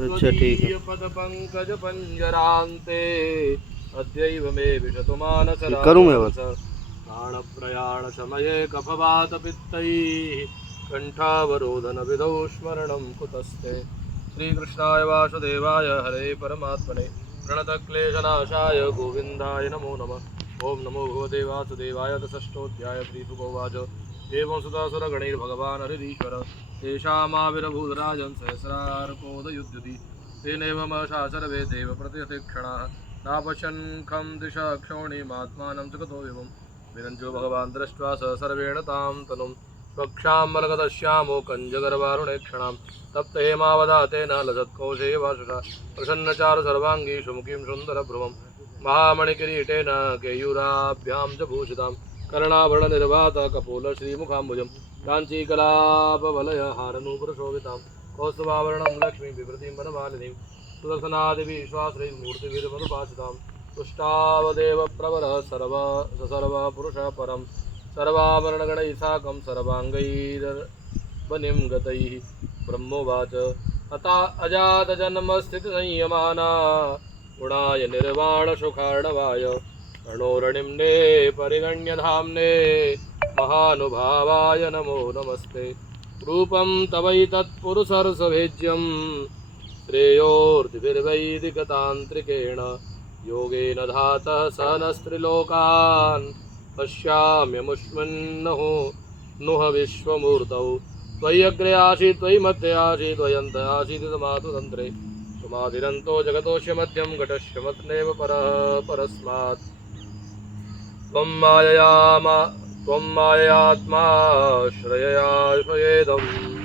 अच्छा ठीक है। पद पंकज पंजरांते अद्यैव मे विशतु करूँ मैं बस। मानसराज प्राण प्रयाण समये कफवात पित्तैः कंठावरोधन विधौ स्मरणं कुतस्ते। श्रीकृष्णाय वासुदेवाय हरे परमात्मने प्रणतक्लेशनाशाय गोविन्दाय नमो नमः। ओम नमो भगवते वासुदेवाय। षष्ठोऽध्याय। श्रीसुकोवाच एवं सुतासुरगणैर्भगवान् हरिरीश्वर तेषामाविर्भूतराजन् सहस्रार्कोदयुध्यति तेनैवमशा सर्वे देव प्रतिक्षणाः नापश्यन् खं दिशा क्षोणीमात्मानं जगतो विभुं विरञ्जो भगवान् दृष्ट्वा स सर्वेण तां तनुं स्वक्षामलगतश्यामो कञ्जगर्वारुणे क्षणां तप्त हेमावदातेन लसत्कोशे वासुषा प्रसन्नचारु सर्वाङ्गी सुमुखीं सुन्दरभ्रुवं महामणिकिरीटेन केयूराभ्यां च भूषितां कर्णाभरणनिर्वात कपोलश्रीमुखाम्बुजं काञ्चीकलापवलयहारनूपुरशोभितां कौस्तुभावरणं लक्ष्मीं बिभृतिं वनमालिनीं सुदर्शनादिभिः श्वासैर्मूर्तिभिर्मधुपासितां तुष्टावदेव प्रवरः सर्वः पुरुषः परं सर्वाभरणगणैः साकं सर्वाङ्गैर्वनिं गतैः ब्रह्मोवाच अता अजातजन्मस्थितिसंयमाना गुणाय निर्वाणसुखार्णवाय अणोरणिम्ने परिगण्यधाम्ने महानुभावाय नमो नमस्ते। रूपं तवैतत्पुरुषर्षभेज्यं श्रेयोर्दिभिर्वैदिकतान्त्रिकेण योगेन धातः स नस्त्रिलोकान् पश्याम्यमुष्मिन्नुः नुह विश्वमूर्तौ त्वय्यग्रे आसीत् त्वयि मध्ये आसीत् त्वयन्त आसीत् समातुतन्त्रे त्वमादिरन्तो जगतोऽस्य मध्यं घटस्य मत्नेव परः परस्मात् त्वं माययात्मा श्रयया श्रयेदम्।